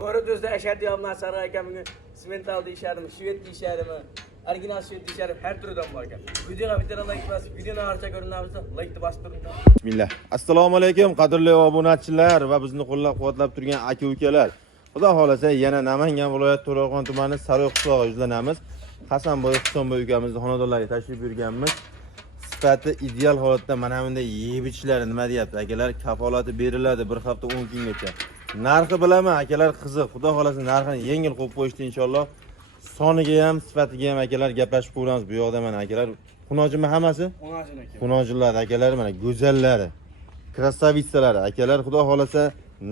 Doğru düzde eşer diyamlar sararken bugün simental deyişerim, şivet deyişerim, orijinal şivet deyişerim, her türden varken. Videoga bitta like basıp, videoni orta ko'rinamizda like bosib turing. Bismillah. Assalomu alaykum qadrli obunachilar va bizni qo'llab-quvvatlab turgan aka-ukalar. Xudo xolasa yana Namangan viloyat To'raqo'rg'on tumani Sariq qishlog'i izlanamiz. Hasanboy Husanboy ukamizni xonadonlariga tashrif buyurganmiz. Sifati ideal holatda mana bunday yeb ichishlari nima deyapti akalar? Kafolati beriladi 1 hafta 10 kungacha. Narxi bilaman akalar qiziq. Xudo xolasa narxini yengil qo'yib qo'yishdi inshaalloh. Soniga ham, sifatiga ham akalar gaplashib ko'ramiz bu yoqda mana akalar. Xunojimi hammasi? Xunojin aka. Xunojinlar akalar mana go'zallari. Krasavitsalar akalar, xudo xolasa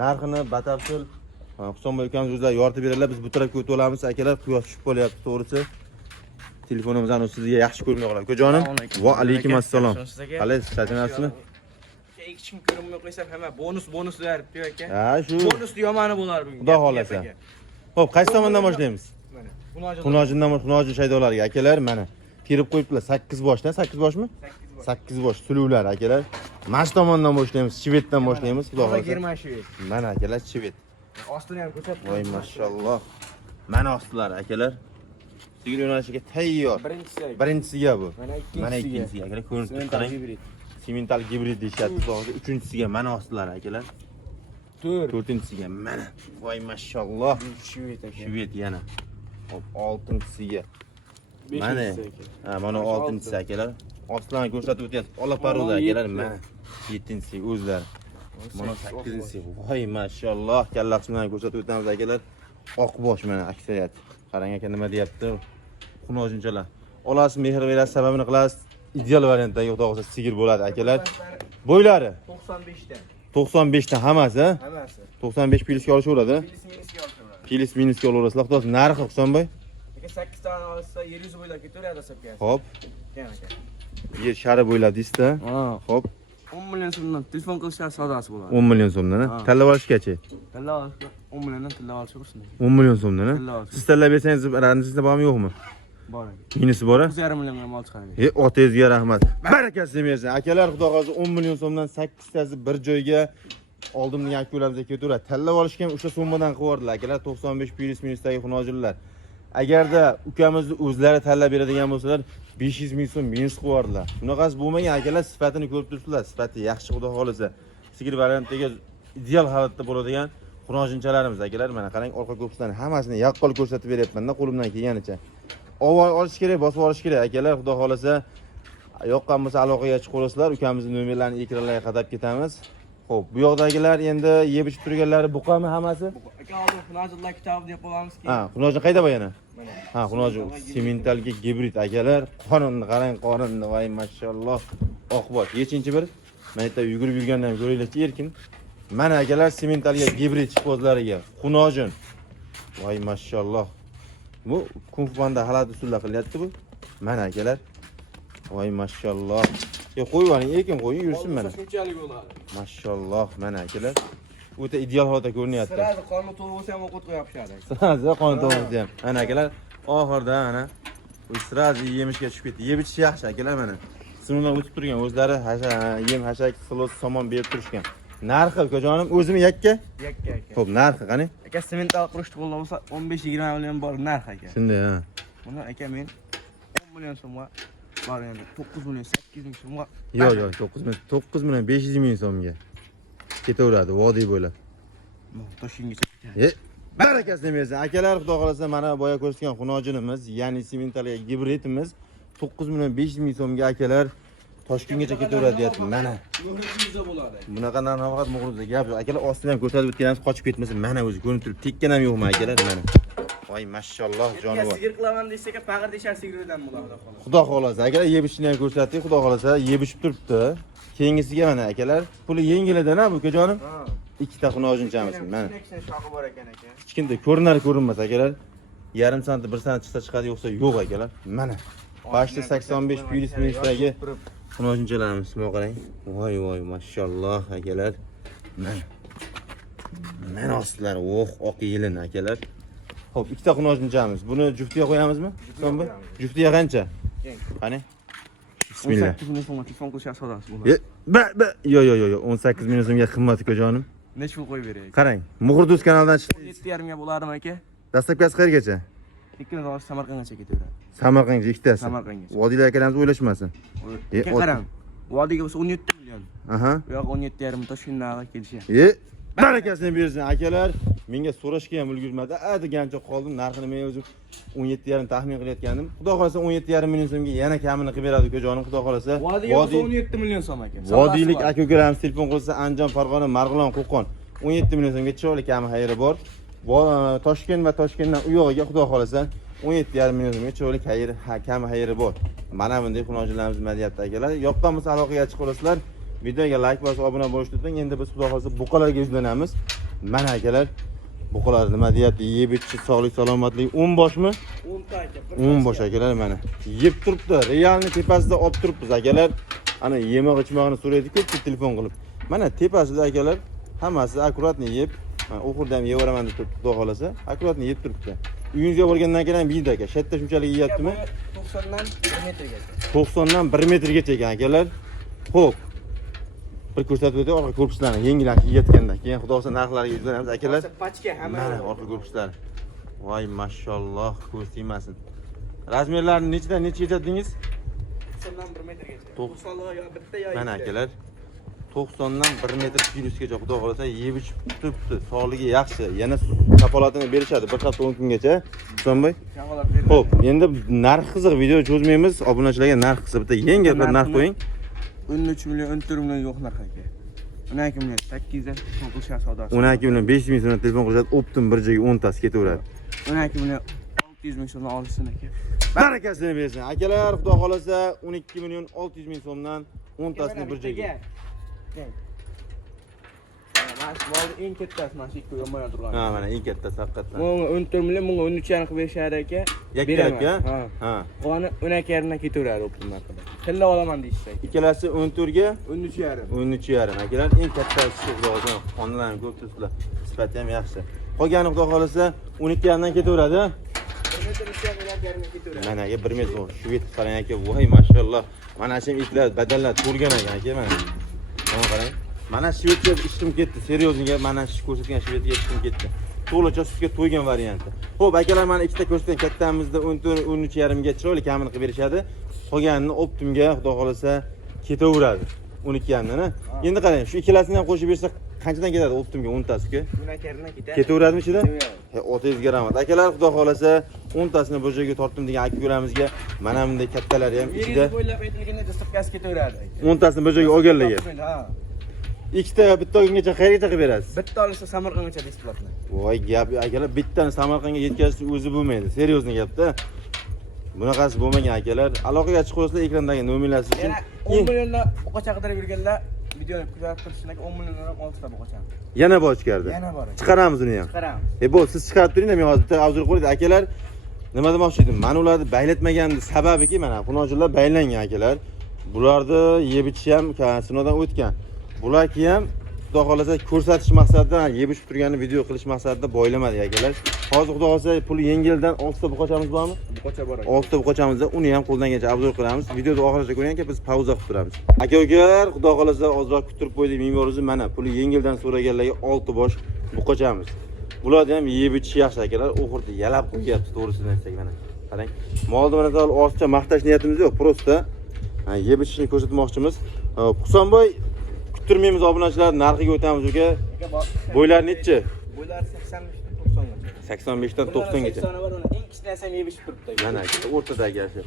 narxini batafsil Husanboy ukamiz o'zlari yoritib beradilar. Biz bu tarafga o'tib olamiz akalar. Quyosh tushib qolyapti to'g'risi. Telefonimizni sizga yaxshi ko'rmay qoladi. Ukajonim. Va alaykum assalom. Qalay, charchamasizmi? Hech kim ko'rinmay qo'ysa hamma bonus beribdi aka. Ha, shu. Bonus yomoni bo'lar bugun. Xudo xolasa. Xo'p, qaysi tomondan boshlaymiz? Mana Xunojin shaydolariga akalar mana terib qo'yibdilar 8 boshdan, 8 boshmi? 8 bosh suluvlar akalar. Mana tomondan boshlaymiz, Shveddan boshlaymiz, xudo xolasa. German shvet. Mana akalar Shved. Ostini ham ko'rsatib. Voy mashalloh. Mana ostilar akalar. Sigir yo'nalishiga tayyor. Birinchisiga bu. Mana ikkinchisiga akalar ko'rinib qarang. Simental gibrid deyshadi. Uchinchisiga mana ostilar akalar. To'rtinchisiga mana. Voy mashalloh. Shved yana. Hop, oltinchisiga. Mana. Ha, mana oltinchisi akalar. Ostlarni ko'rsatib o'tyapti. Olaparuda akalar mana. 7-si o'zlari. Mana 8-si. Voy mashalloh. Kalla qismini ko'rsatib o'tamiz akalar. Oqbosh mana aksariyat. Qarang aka nima deyapti. Xunojinchalar. Olasiz, mehr berasiz, sababini qilasiz. Ideal variantda yo'q bo'lsa sigir bo'ladi akalar. Bo'ylari 95dan. 95dan hammasi, ha? Hammasi. 95 pilisga olishaveradi. Minusga oladi. Pilis minusga olaverasizlar. Xudo narxi Husanboy. Aka 8 ta olsa 700 bo'ylab ketaveradi hisobga. Xo'p. Keyin aka. Yer shari bo'ylab deysiz-da. Ha. Xo'p. 10 million so'mdan telefon qilishlar savdosi bo'ladi. 10 million so'mdan, ha? Tanlab olishgacha. Tanlab olishga 10 milliondan tanlab olishaversin. 10 million so'mdan, ha? Tanlab olsin. Siz tanlab bersangiz raznisida bormi yo'qmi? Bor aka. Minusi bor, ha? 9,5 millionga mol chiqaradi. Otangizga rahmat. Barakasi bersin. Akalar, xudo xolasa 10 million so'mdan 8 tasi bir joyga oldimni yakulamizga ketaveradi. Tanlab olishga ham o'sha summadan qilib akalar 95 plus minusdagi xunojinlar. Agarda ukamizni o'zlari tanlab beradigan bo'lsalar 500 ming so'm minus qilib. Bunaqasi bo'lmagan akalar, sifatini ko'rib turibsizlar. Sifati yaxshi xudo xolasa. Sigir variantiga ideal holatda bo'ladigan xunojinchalarimiz akalar. Mana qarang, orqa ko'psidan hammasini yaqqol ko'rsatib beryapman-da qo'limdan kelganicha. Avval olish kerak, bosib olish kerak akalar. Xudo xolasa yoqqan bo'lsa aloqaga chiqib qolasizlar. Ukamizning nomerlarini ekranlarga qadab ketamiz. Xo'p, bu yoqdagilar endi yeb ichib turganlari buqami hammasi? Aka hozir xunojinlar kitobi deb qo'yamizki. Ha, xunojin qayda bu yana? Ha, xunojin simentalga gibrid akalar. Qonunni qarang, qonunni voy mashalloh. Oqbosh. Yechinchi bir. Men aytib yugurib yurgandan ko'ringlarchi erkin. Mana akalar simentalga gibrid chiqozlariga xunojin. Voy mashalloh. Bu kunfanda halat usulda qilyapti bu. Mana akalar. Voy mashalloh. Qo'yvaring, erkin qo'ying, yursin mana. Shunchalik bo'ladi. Mashalloh, mana akalar. O'ta ideal holatda ko'rinyapti. Sirazi qonni to'g'ri bo'lsa ham o'qitib qo'yapishadi. Sirazi qonni to'g'ri bo'lsa ham. Mana akalar, oxirida mana u sirazi yemishga tushib ketdi. Yeb ichish yaxshi akalar mana. Sinovdan o'tib turgan o'zlari yem, hashak, silos, somon berib turishgan. Narxi ukajonim o'zimi yakka? Yakka aka. Xo'p, narxi qani? Aka semental qurish to'g'ri bo'lsa 15-20 million bor narx aka. Shunday, ha. Buni aka men 10 million so'mga bor endi 9 million 8 ming so'mga. Yo'q, 9 million 500 ming so'mga ketaveradi vodiy bo'ylab. Toshkentgacha ketadi. Barakasini bersin. Akalar, xudo xolasa mana boya ko'rsatgan xunojinimiz, ya'ni simentalga gibridimiz 9 million 500 ming so'mga akalar Toshkentgacha ketaveradi deyapti. Mana. Muhrizda bo'ladi. Bunaqa nafaqat muhrizda gap yo'q. Akalar ostidan ham ko'rsatib o'tganimiz qochib ketmasin. Mana o'zi ko'rinib turibdi. Tekkan ham yo'qmi akalar mana. Voy mashalloh jonivor. Sigir qilaman desa-ka pag'ir deshar sigirdan bo'ladi xolos. Xudo xolasa akalar yeb ichishni ham ko'rsatdik. Xudo xolasa yeb ichib turibdi. Keyingisiga mana akalar puli yengilidan-a bu ukajonim? Ha. Ikkita xunojinchamiz mana. Shoxi bor ekan aka. Kichkinta ko'rinar-ko'rinmas akalar. Yarim santi 1 santi chiqsa chiqadi yo'qsa yo'q akalar. Mana. Pashta 85 plus minusdagi xunojinchalarimiz mana qarang. Voy mashalloh akalar. Mana. Mana ostlar, oq yelin akalar. Xo'p, ikkita xunojinchamiz. Buni juftiga qo'yamizmi? Sonboy? Juftiga qancha? Qani? Bismillah. 18 ming so'mga telefon qilishar savdosi bo'ladi. Yo'q, 18 ming so'mga qimmat ukajonim. Necha pul qo'yib beray? Qarang, Muhrduz kanalidan chiqdi. 7,5 ga bo'ladimi aka? Dastlabkasi qayergacha? Ikkimiz hozir Samarqandgacha ketaveradi. Samarqandga ikkitasi. Samarqandgacha. Vodiylar akalarimiz o'ylashmasin. Aka qarang. Vodiyga bo'lsa 17 million. Aha. Bu yoq 17,5 Toshkentdan kelishgan. Barakasini bersin akalar. Menga so'rashga ham ulgurmadi. Degancha qoldim. Narxini men o'zim 17,5 taxmin qilayotgandim. Xudo xolasa 17,5 million so'mga yana kamini qilib beradi ukajonim, xudo xolasa. Vodiyga bo'lsa 17 million so'm aka. Vodiylik aka ukalarimiz telefon qilsa Andijon, Farg'ona, Marg'ilon, Qo'qon 17 million so'mga chiroyli kami xayri bor. Toshkent va Toshkentdan u yog'iga xudo xolasa 17,5 million so'mga chiroyli kami xayri bor. Mana bunday xunojilarimiz nima deyapti akalar? Yoqqan bo'lsa aloqaga chiqib qolasizlar. Videoga like bosib obuna bo'lishni unutmang. Endi biz xudo xolasa buqalarga yuzlanamiz. Mana akalar, buqalar nima deyapti? Yeb ichish, sog'lik, salomatlik 10 boshmi? 10 ta aka. 10 bosh akalar mana. Yeb turibdi. Realni tepasida olib turibmiz akalar. Ana yemoq ichmoqni so'raydi ko'p telefon qilib. Mana tepasida akalar hammasi akkuratni yeb, o'xirda ham yeyveraman deb turibdi, xudo xolasa. Akkuratni yeb turibdi. Uyingizga borgandan keyin ham yeydi aka. Shatda shunchalik yeyaptimi? 90 dan 1 metrgacha. 90 dan 1 metrgacha ekan akalar. Xo'p. Bir ko'rsatib o'tay orqa korpuslarni yengillanib yeyotganda. Keyin xudo xolasa narxlariga yuzlanamiz akalar. Pachka hamma. Mana orqa korpuslari. Voy mashalloh, ko'z tegmasin. Razmerlarini nechidan nechaga aytdingiz? 90 dan 1 metrgacha. 90 yo bitta yo Mana akalar. 90 dan 1 metr virusgacha xudo xolasa yeb ichib turibdi. Sog'ligi yaxshi. Yana kafolatini berishadi bir hafta 10 kungacha. Husanboy. Xo'p, endi narx qiziq, video cho'zmaymiz. Obunachilarga narx qiziq, bitta yengil bir narx qo'ying. 13 million, 14 million yo'q narx aka. 12 million 800 dan qilishar savdosi. 12 million 500 ming so'mdan telefon qilishadi, optim bir joyga 10 tasi ketaveradi. 12 million 600 ming so'mdan olishsin aka. Barakasini bersin. Akalar, xudo xolasa 12 million 600 ming so'mdan 10 tasini bir joyga. Mana shu eng kattasi mana shu ikki yonma-yon turgan. Ha, mana eng kattasi haqiqatan. Bunga 14 million, bunga 13,5 qilib berishar aka. Yakkalabga? Ha. Qolgani 12,5 dan ketaveradi optim narxida. Tilla olaman deyishsa. Ikkalasi 14 ga 13,5. 13,5 akalar. Eng kattasi xudo xolasa xonlarni ko'p turibdilar. Sifati ham yaxshi. Qolgani xudo xolasa 12 dan ketaveradi. 1 metr ishga 12,5 ketaveradi. Mana aka 1 metr shu yetib qarang aka. Voy mashalloh. Mana shu itlar badallar to'lgan ekan aka mana. Mana qarang. Mana shvetga ishim ketdi. Seriozniga mana shu ko'rsatgan shvetga ishim ketdi. To'liqcha sutga to'ygan varianti. Xo'p, akalar mana ikkita ko'rsatgan kattamizda 14 13,5 ga chiroyli kamini qilib berishadi. Qolganini optimga xudo xolasa ketaveradi. 12 dan. Endi qarang, shu ikkalasini ham qo'shib bersak qanchadan ketadi optimga 10 tasiga? 12,5 dan ketadi. Ketaveradimi ichida? Otangizga rahmat. Akalar, xudo xolasa 10 tasini bu joyga tortdim degan aka-ukalarimiz mana bunday kattalari ham ichida. Bo'ylab aytilganda dastlabkasi ketaveradi aka. 10 tasini bu joyga olganlarga. Ha. Ikkita bitta kungacha qayergacha qilib berasiz? Bitta olsa Samarqandgacha besplatno. Voy gap, akalar, bittani Samarqandga yetkazish o'zi bo'lmaydi. Seriozni gapda. Bunaqasi bo'lmagan akalar. Aloqaga chiqib qo'ysa ekrandagi nomerlarsiz uchun 10 milliondan boqacha qidirib yurganlar videoni kuzatib turishdan 10 milliondan 6 ta boqacha. yana bor chiqardi. Yana bor. Chiqaramiz uni ham. Chiqaramiz. Bu siz chiqarib turingda, men hozir bitta avzur qo'ydim. Akalar, nima demoqchi edim? Mana ularni baylatmaganning sababiki mana xunojilar baylangan akalar. Bularni yeb ichish ham sinovdan o'tgan. Bularki ham xudo xolasa ko'rsatish maqsadida, yeb ichib turganini video qilish maqsadida boylamadik akalar. Hozir xudo xolasa pul yengildan 6 ta buqachamiz bormi? Buqacha bor. 6 ta buqachamizda uni ham qo'ldan kelgancha obzor qilamiz. Videoni oxirigacha ko'rganki biz pauza qilib turamiz. Aka-ukalar, xudo xolasa ozroq kuttirib qo'ydik. Ming bor o'zi mana puli yengildan so'raganlarga 6 bosh buqachamiz. Bularni ham yeb ichish yaxshi akalar. O'xirda yalab qo'yapti, to'g'risini aytsak mana. Qarang. Molni mana sal ortiqcha maqtash niyatimiz yo'q, prosta yeb ichishni ko'rsatmoqchimiz. Husanboy, kuttirmaymiz obunachilar, narxiga o'tamiz uka. Bo'ylar nechi? Bo'ylar 85 dan 90 gacha. 85 dan 90 gacha. 80 bor, eng kichkinasi ham yeb ichib turibdi. Mana o'rtadagi ashi.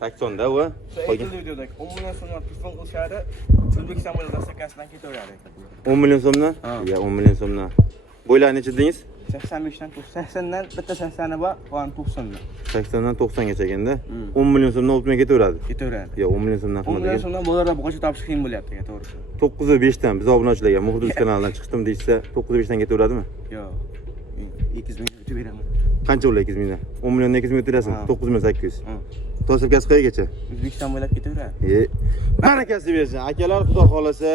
80 da va qolgan videoda 10 million so'mdan telefon qilishadi. O'zbekiston bo'ylab dastakasidan ketaveradi. 10 million so'mdan? Ya 10 million so'mdan. Bo'ylar nechi dedingiz? 85 dan 80 dan bitta 80 bor, qolgan 90 dan. 80 dan 90 gacha ekanda. 10 million so'mdan o'tmay ketaveradi. Ketaveradi. Ya 10 million so'mdan 10 million so'mdan bozorda buqacha topish qiyin bo'lyapti aka, to'g'risi. 905 dan biz obunachilarga Muhduz kanalidan chiqdim deysa 905 dan ketaveradimi? Yo'q. 200 ming o'tib beraman. Qancha bo'ladi 200 mingdan? 10 milliondan 200 ming o'tirasizmi? 9800. To'sibkasi qayergacha? O'zbekiston bo'ylab ketaveradi. Barakasi bersin. Akalar, xudo xolasa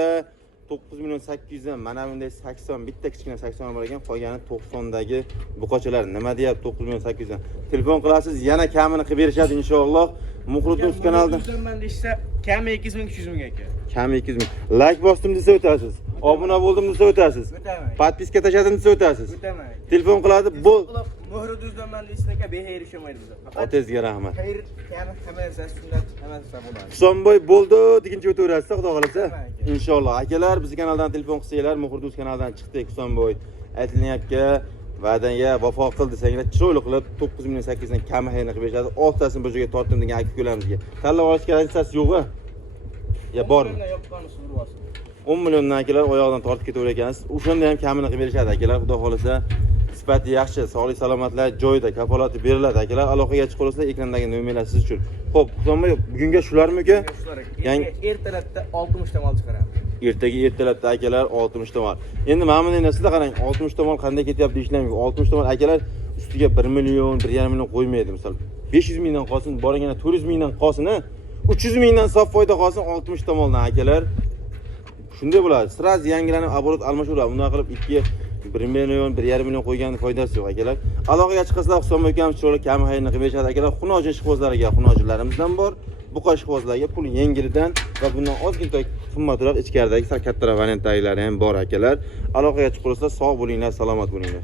9 million 800 dan mana bunday 80 bitta kichkina 80 bor ekan, qolgani 90 dagi buqachalar. Nima deyapti 9 million 800 dan? Telefon qilasiz, yana kamini qilib berishadi inshaalloh. Muhrduz kanalidan. Men deysa, kami 200 ming 300 ming aka. Kami 200 ming. Like bosdim desa o'tasiz. Obuna bo'ldim desa o'tasiz. O'taman. Podpiska tashladim desa o'tasiz. O'taman. Telefon qiladi, bu Muhri tuzdan isnaka behayr ishlamaydi bizda. otangizga rahmat. Xayr, hamma narsa sunnat, hamma narsa bo'ladi. Husanboy bo'ldi deguncha o'taverasiz, xudo xolasa. Rahmat aka. Inshaalloh. Akalar, bizning kanaldan telefon qilsanglar, Muhrduz kanalidan chiqdik Husanboy. Aytilyapti, va'danga vafo qil desanglar, chiroyli qilib 9 million 8 dan kam hayni qilib berishadi. 6 tasini bir joyga tortdim degan aka ko'lamizga. Tanlab olishga raziyasi yo'q-a? Ya bormi? Yoqqani suv bosdi. 10 milliondan akalar oyog'idan tortib ketaverar ekansiz. O'shanda ham kamini qilib berishadi akalar, xudo xolasa. Sifati yaxshi, sog'lik salomatlik joyida, kafolati beriladi akalar. Aloqaga chiqib qolsa, ekrandagi nomerlar siz uchun. Xo'p, Husanboy, bugunga shularmi aka? Ertalabda 60 ta mol chiqaramiz. Ertalabda akalar 60 ta mol. Endi mana bunday narsada qarang, 60 ta mol qanday ketyapti ishlaymiz. 60 ta mol akalar ustiga 1 million, 1,5 million qo'ymaydi, misol. 500 mingdan qolsin, boragina 400 mingdan qolsin, 300 mingdan sof foyda qolsin 60 ta moldan akalar. Shunday bo'ladi. Sraz yangilanib оборот almashaveradi. Bunday qilib 1 million, 1,5 million qo'ygan foydasi yo'q akalar. Aloqaga chiqasizlar, Husanboy akam chiroyli kam hayni qilib berishadi akalar. Xunojin ishqibozlariga xunojinlarimizdan bor. Buqa ishqibozlarga pul yengilidan va bundan ozgina qimmatroq ichkaridagi sal kattaroq variantdagilari ham bor akalar. Aloqaga chiqib qolsa sog' bo'linglar, salomat bo'linglar.